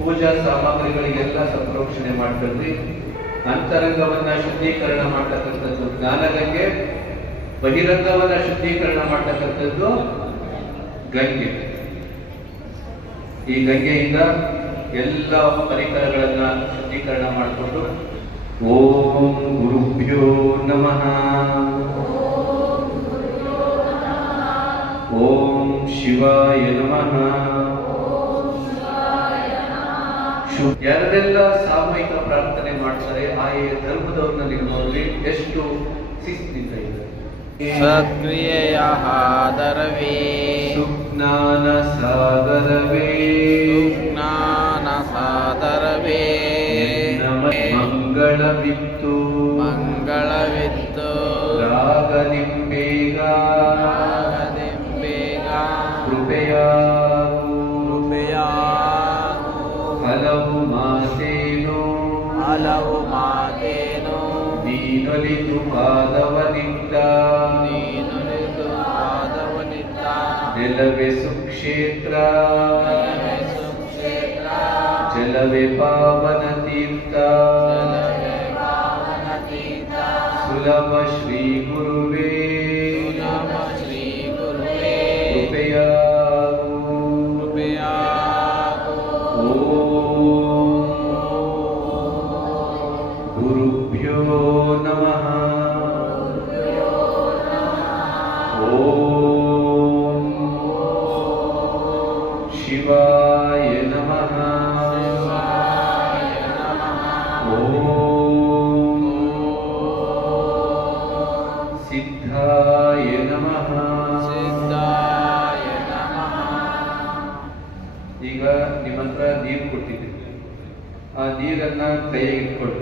ಪೂಜಾ ಸಾಮಗ್ರಿಗಳಿಗೆಲ್ಲ ಸಂರಕ್ಷಣೆ ಮಾಡ್ಕೊಂಡ್ರಿ ಅಂತರಂಗವನ್ನ ಶುದ್ಧೀಕರಣ ಮಾಡ್ತಕ್ಕಂಥದ್ದು. ಜ್ಞಾನಗಂಗೆ ಬಹಿರಂಗವನ್ನ ಶುದ್ಧೀಕರಣ ಮಾಡ್ತಕ್ಕಂಥದ್ದು ಗಂಗೆ. ಈ ಗಂಗೆಯಿಂದ ಎಲ್ಲ ಪರಿಕರಗಳನ್ನ ಶುದ್ಧೀಕರಣ ಮಾಡಿಕೊಂಡು ಓಂ ಗುರುಭ್ಯೋ ನಮಃ. ಓಂ ಶಿವಾಯ ನಮಃ. ಶು- ಯಾರೆಲ್ಲ ಸಾಮೂಹಿಕ ಪ್ರಾರ್ಥನೆ ಮಾಡ್ತಾರೆ ಆಯಾ ಧರ್ಮದವ್ರನ್ನ ನೀವು ಎಷ್ಟು ಶಿಸ್ತಿನಿಂದ ಇದೆ ಸತ್ಕ್ರಿಯೆಯ ಹಾದರವೇ ಸುಜ್ಞಾನ ಸಾಗರವೇ. ಸುಜ್ಞಾನ ಸಾದರವೇ ನಮ ಮಂಗಳವಿತ್ತು. ಮಂಗಳವಿತ್ತು. ರಾಗ ನಿಂಬೇಗ. ರಾಗ ನಿಂಬೇಗ. ಕೃಪೆಯ ಹಲವು ಮಾತೇನು ನೀನೊಲಿದು ಪಾದವನಿಟ್ಟ ನೀನು ನಿಂತು ಪಾದವನಿಟ್ಟ ನೆಲವೇ ಸುಕ್ಷೇತ್ರ ಜಲವೇ ಸುಕ್ಷೇತ್ರ ಜಲವೇ ಪಾವನ ಇಟ್ಕೊಳ್ಳಿ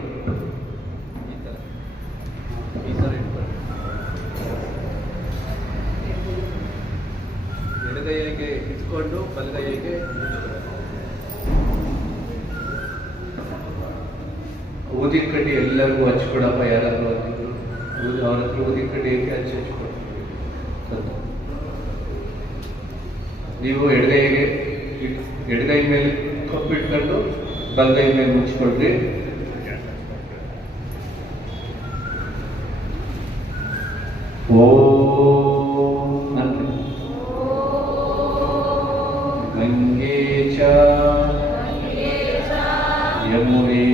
ಎಡಗೈಗೆ ಇಟ್ಕೊಂಡು ಬಲಗೈಗೆ ಊದಿನ ಕಡ್ಡಿ ಎಲ್ಲರಿಗೂ ಹಚ್ಕೊಡಪ್ಪ ಯಾರಾದ್ರೂ ಅಂತಿದ್ರು ಊದಿ ಅವ್ರ ಹತ್ರ ಊದಿನ ಕಡ್ಡಿ ಏಕೆ ಹಚ್ಚಿ ಹಚ್ಕೊಡ್ತೀವಿ ನೀವು ಎಡಗೈಗೆ ಎಡಗೈ ಮೇಲೆ ಕಪ್ಪಿಟ್ಕೊಂಡು ಬಲಗೈ ಮೇಲೆ ಮುಚ್ಕೊಳ್ರಿ.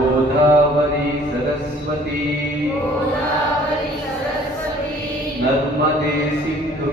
ಚೈವ ಗೋದಾವರಿ ಸರಸ್ವತಿ ನರ್ಮದೆ ಸಿಂಧು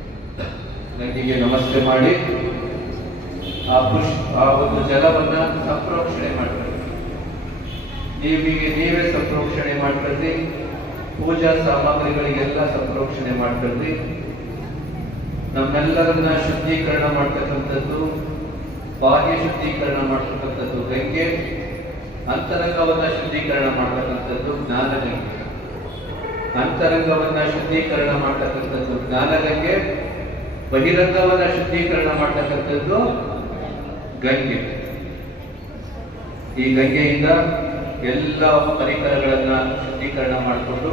ಗಂಗೆಗೆ ನಮಸ್ತೆ ಮಾಡಿ, ಆ ಪುಷ್ಪ, ಆ ಒಂದು ಜಲವನ್ನ ಸಂಪ್ರೋಕ್ಷಣೆ ಮಾಡ್ಕೊಳ್ಳಿ. ದೇವಿಗೆ ನೀವೇ ಸಂಪ್ರೋಕ್ಷಣೆ ಮಾಡ್ಕೊಳ್ರಿ ಪೂಜಾ ಸಾಮಗ್ರಿಗಳಿಗೆಲ್ಲ ಸಂಪ್ರೋಕ್ಷಣೆ ಮಾಡ್ತೀವಿ ನಮ್ಮೆಲ್ಲರನ್ನ ಶುದ್ಧೀಕರಣ ಮಾಡ್ತಕ್ಕಂಥದ್ದು, ಬಾಹ್ಯ ಶುದ್ಧೀಕರಣ ಮಾಡ್ತಕ್ಕಂಥದ್ದು ಗಂಗೆ, ಅಂತರಂಗವನ್ನ ಶುದ್ಧೀಕರಣ ಮಾಡ್ತಕ್ಕಂಥದ್ದು ಜ್ಞಾನಗಂಗೆ. ಅಂತರಂಗವನ್ನ ಶುದ್ಧೀಕರಣ ಮಾಡ್ತಕ್ಕಂಥದ್ದು ಜ್ಞಾನಗಂಗೆ ಬಹಿರಂಗವನ್ನ ಶುದ್ಧೀಕರಣ ಮಾಡ್ತಕ್ಕಂಥದ್ದು ಗಂಗೆ. ಈ ಗಂಗೆಯಿಂದ ಎಲ್ಲ ಪರಿಕರಗಳನ್ನ ಶುದ್ಧೀಕರಣ ಮಾಡಿಕೊಂಡು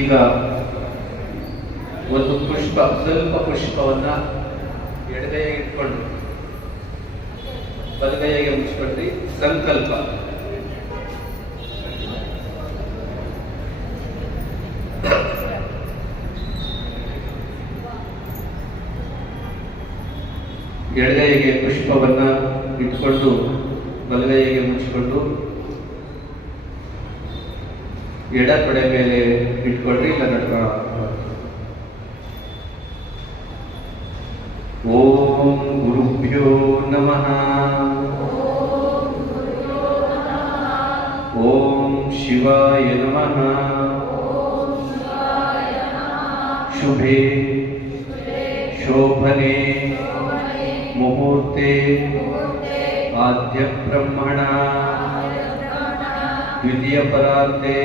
ಈಗ ಒಂದು ಪುಷ್ಪ, ಸ್ವಲ್ಪ ಪುಷ್ಪವನ್ನ ಎಡಗೈಗೆ ಇಟ್ಕೊಂಡು ಬಲಗೈಗೆ ಮುಚ್ಚಿಕೊಳ್ತಿ ಸಂಕಲ್ಪ. ಎಡಗೈಗೆ ಪುಷ್ಪವನ್ನ ಇಟ್ಕೊಂಡು, ಬಲಗೈಗೆ ಮುಚ್ಚಿಕೊಂಡು, ಎಡ ತೊಡೆ ಮೇಲೆ ಇಟ್ಕೊಂಡ್ರಿ ಇಲ್ಲ ನಡ್ಕ. ಓಂ ಗುರುಭ್ಯೋ ನಮಃ. ಓಂ ಶಿವಾಯ ನಮಃ. ಶುಭೇ. ಶೋಭನೆ. मुहूर्ते। आद्य ब्रह्मण द्वितीय पराते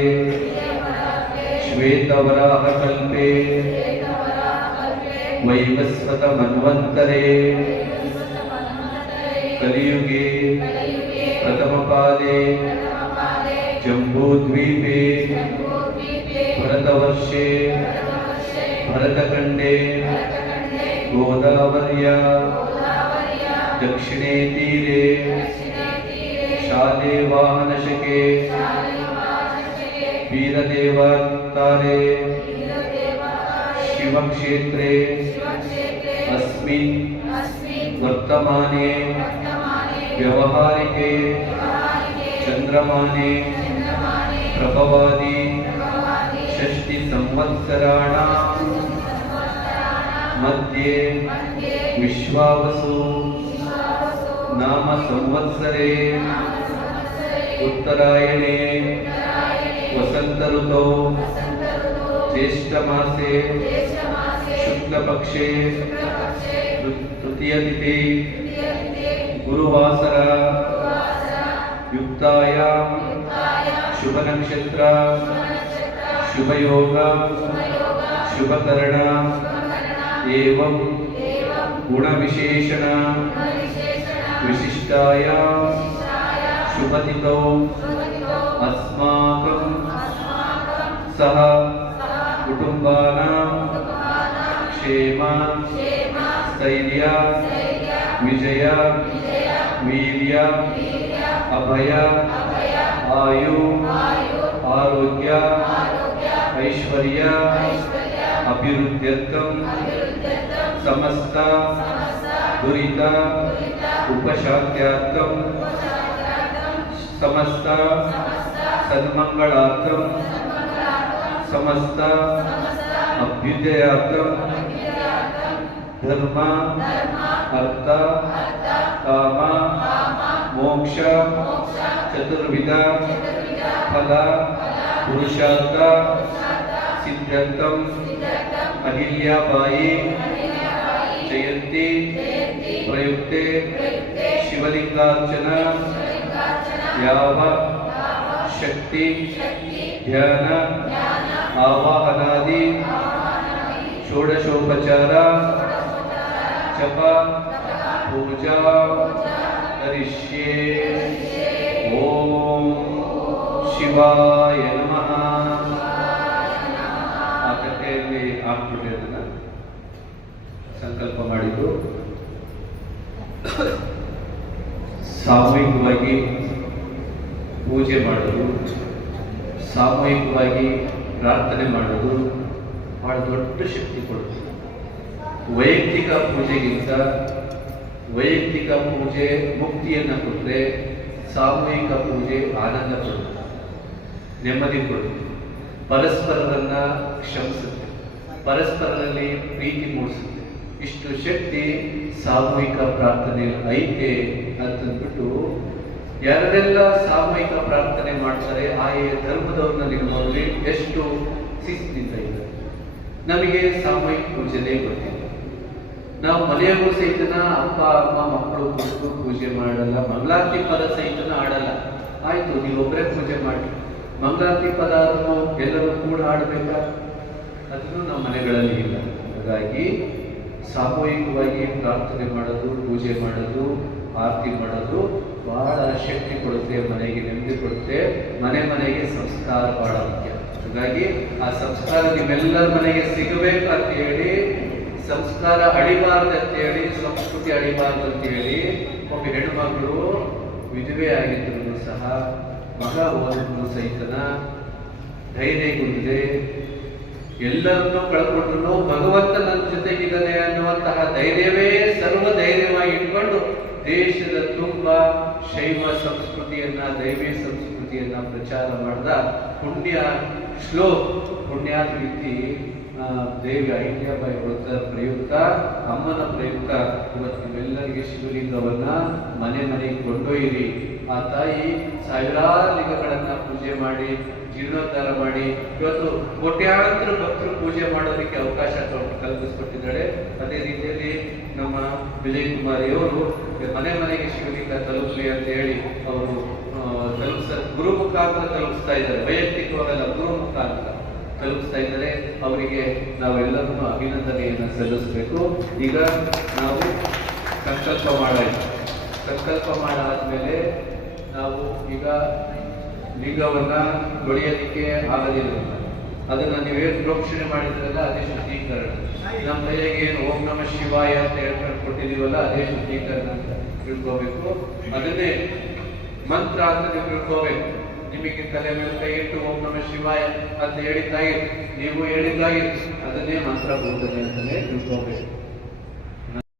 श्वेतवराहकल्पे। वैवस्वतमन्वन्तरे। कलियुगे। प्रथम पादे जम्बूद्वीपे। भरतवर्षे। भरतखंडे गोदावर्या। दक्षिणे तीरे। शाले वाहनशके। वीरदेवतारे शिवक्षेत्रे। अस्मिन् वर्तमाने। व्यवहारिके। चन्द्रमाने। प्रभवादि। षष्टिसंवत्सराणां। मध्ये विश्वावसु। नाम संवत्सरे उत्तरायणे वसंत ऋतौ ज्येष्ठमासे शुक्लपक्षे तृतीयतिथि गुरुवासर युक्तायां शुभनक्षत्र शुभयोग शुभकरण एवं गुणविशेषण विशिष्टायां शुभतिथौ अस्माकं सह कुटुम्बानां क्षेम स्थैर्य विजय वीर्य अभय आयु आरोग्य ऐश्वर्य अभिवृद्ध्यर्थं समस्त दुरित उपशान्त्यार्थं समस्त सन्मङ्गलार्थं समस्त अभ्युदयार्थं धर्म अर्थ काम मोक्ष चतुर्विध फल पुरुषार्थ सिद्ध्यर्थम् अहिल्याबाई जयंती प्रयुक्ते शिवलिंगार्चना याव शक्ति ध्यान आवाहनादि षोडशोपचार जप पूजा करिष्ये ओम शिवाय नमः आकटे में आप जुड़े ಸಂಕಲ್ಪ ಮಾಡಿದ್ರು. ಸಾಮೂಹಿಕವಾಗಿ ಪೂಜೆ ಮಾಡೋದು ಸಾಮೂಹಿಕವಾಗಿ ಪ್ರಾರ್ಥನೆ ಮಾಡೋದು ಬಹಳ ದೊಡ್ಡ ಶಕ್ತಿ ಕೊಡುತ್ತೆ ವೈಯಕ್ತಿಕ ಪೂಜೆಗಿಂತ ವೈಯಕ್ತಿಕ ಪೂಜೆ ಮುಕ್ತಿಯನ್ನು ಕೊಟ್ಟರೆ ಸಾಮೂಹಿಕ ಪೂಜೆ ಆನಂದ ಕೊಡುತ್ತೆ ನೆಮ್ಮದಿ ಕೊಡುತ್ತೆ ಪರಸ್ಪರರನ್ನು ಕ್ಷಮಿಸುತ್ತೆ. ಪರಸ್ಪರರಲ್ಲಿ ಪ್ರೀತಿ ಮೂಡಿಸುತ್ತೆ. ಇಷ್ಟು ಶಕ್ತಿ ಸಾಮೂಹಿಕ ಪ್ರಾರ್ಥನೆ ಐತೆ ಅಂತಂದ್ಬಿಟ್ಟು ಯಾರೆಲ್ಲ ಸಾಮೂಹಿಕ ಪ್ರಾರ್ಥನೆ ಮಾಡ್ತಾರೆ, ಆಯಾ ಧರ್ಮದವ್ರನ್ನ ನಿಗಮದಲ್ಲಿ ಎಷ್ಟು ಶಿಸ್ತಿನಿಂದ ಇದೆ ನಮಗೆ ಸಾಮೂಹಿಕ ಪೂಜೆನೇ ಗೊತ್ತಿಲ್ಲ. ನಾವು ಮನೆಯವರು ಸಹಿತನ ಅಪ್ಪ, ಅಮ್ಮ, ಮಕ್ಕಳು ಕೂತು ಪೂಜೆ ಮಾಡಲ್ಲ, ಮಂಗಳಾರತಿ ಪದ ಸಹಿತನ ಆಡಲ್ಲ ಆಯ್ತು ನೀವೊಬ್ಬರೇ ಪೂಜೆ ಮಾಡಿ ಮಂಗಳಾರತಿ ಪದ ಎಲ್ಲರೂ ಕೂಡ ಆಡ್ಬೇಕಾ ಅದನ್ನು ನಮ್ಮ ಮನೆಗಳಲ್ಲಿ ಇಲ್ಲ. ಹಾಗಾಗಿ ಸಾಮೂಹಿಕವಾಗಿ ಪ್ರಾರ್ಥನೆ ಮಾಡೋದು, ಪೂಜೆ ಮಾಡೋದು, ಆರತಿ ಮಾಡೋದು ಬಹಳ ಶಕ್ತಿ ಕೊಡುತ್ತೆ, ಮನೆಗೆ ನೆಮ್ಮದಿ ಕೊಡುತ್ತೆ, ಮನೆ ಮನೆಗೆ ಸಂಸ್ಕಾರ ಬಹಳ ಮುಖ್ಯ. ಹಾಗಾಗಿ ಆ ಸಂಸ್ಕಾರ ನಿಮ್ಮೆಲ್ಲರ ಮನೆಗೆ ಸಿಗಬೇಕು ಅಂತ ಹೇಳಿ, ಸಂಸ್ಕಾರ ಅಳಿಬಾರ್ದು ಅಂತ ಹೇಳಿ, ಸಂಸ್ಕೃತಿ ಅಳಿಬಾರ್ದು ಅಂತ ಹೇಳಿ, ಒಬ್ಬ ಹೆಣ್ಮಗಳು ವಿಧವೆ ಆಗಿದ್ರು ಸಹ ಮಗ ಓದಿದ್ರು ಸಹಿತನ ಧೈರ್ಯಗೊಂಡಿದೆ ಎಲ್ಲರನ್ನೂ ಕಳ್ಕೊಂಡ್ರು ಭಗವಂತ ನನ್ನ ಜೊತೆಗಿದ್ದಾನೆ ಅನ್ನುವಂತಹ ಧೈರ್ಯವೇ ಸರ್ವ ಧೈರ್ಯವಾಗಿ ಇಟ್ಕೊಂಡು ದೇಶದ ತುಂಬ ಶೈವ ಸಂಸ್ಕೃತಿಯನ್ನ ದೈವಿ ಸಂಸ್ಕೃತಿಯನ್ನ ಪ್ರಚಾರ ಮಾಡಿದ ಪುಣ್ಯ ಶ್ಲೋ ರೀತಿ ದೇವಿ ಅಹಿಲ್ಯಾಬಾಯಿ ವ್ರತ ಪ್ರಯುಕ್ತ, ಅಮ್ಮನ ಪ್ರಯುಕ್ತ. ಇವತ್ತು ನಿಮ್ಮೆಲ್ಲರಿಗೆ ಶಿವಲಿಂಗವನ್ನ ಮನೆ ಮನೆಗೆ ಕೊಂಡೊಯ್ಯಿರಿ. ಆ ತಾಯಿ ಸಾವಿರಾರು ಲಿಂಗಗಳನ್ನ ಪೂಜೆ ಮಾಡಿ, ಜೀರ್ಣೋದ್ಧಾರ ಮಾಡಿ, ಇವತ್ತು ಕೋಟ್ಯಾಂತರ ಭಕ್ತರು ಪೂಜೆ ಮಾಡೋದಕ್ಕೆ ಅವಕಾಶ ಕಲ್- ಕಲ್ಪಿಸ್ಕೊಟ್ಟಿದ್ದಾಳೆ ಅದೇ ರೀತಿಯಲ್ಲಿ ನಮ್ಮ ವಿಜಯ್ ಕುಮಾರಿಯವರು ಮನೆ ಮನೆಗೆ ಶಿವಲಿಂಗ ತಲುಪಲಿ ಅಂತ ಹೇಳಿ ಅವರು ತಲುಪಿಸ, ಗುರು ಮುಖಾಂತರ ತಲುಪಿಸ್ತಾ ಇದ್ದಾರೆ. ವೈಯಕ್ತಿಕವಾಗಲ್ಲ, ಗುರು ಮುಖಾಂತರ ತಲುಪಿಸ್ತಾ ಇದ್ದಾರೆ. ಅವರಿಗೆ ನಾವೆಲ್ಲರೂ ಅಭಿನಂದನೆಯನ್ನು ಸಲ್ಲಿಸಬೇಕು. ಈಗ ನಾವು ಸಂಕಲ್ಪ ಮಾಡಾಯ್ತು. ಸಂಕಲ್ಪ ಮಾಡಾದ್ಮೇಲೆ ನಾವು ಈಗ ಲಿಂಗವನ್ನ ತೊಳೆಯಲಿಕ್ಕೆ ಆಗೋದಿಲ್ಲ. ಅದನ್ನ ನೀವೇ ಪ್ರೋಕ್ಷಣೆ ಮಾಡಿದ್ರಲ್ಲ, ಅದೇ ಶುದ್ಧೀಕರಣ. ನಮ್ಮ ತಲೆಗೆ ಏನು ಓಂ ನಮ ಶಿವಾಯ ಅಂತ ಹೇಳ್ಕೊಂಡು ಕೊಟ್ಟಿದ್ದೀವಲ್ಲ, ಅದೇ ಶುದ್ಧೀಕರಣ ಅಂತ ತಿಳ್ಕೋಬೇಕು. ಅದನ್ನೇ ಮಂತ್ರ ಅಂತ ನೀವು ತಿಳ್ಕೋಬೇಕು. ನಿಮಗೆ ತಲೆ ಮೇಲೆ ಕೈ ಇಟ್ಟು ಓಂ ನಮ ಶಿವಾಯ ಅಂತ ಹೇಳಿದ್ದಾಗಿ ನೀವು ಹೇಳಿದ್ದಾಗಿ ಅದನ್ನೇ ಮಂತ್ರ ಬೋಧನೆ ಅಂತಲೇ ತಿಳ್ಕೋಬೇಕು.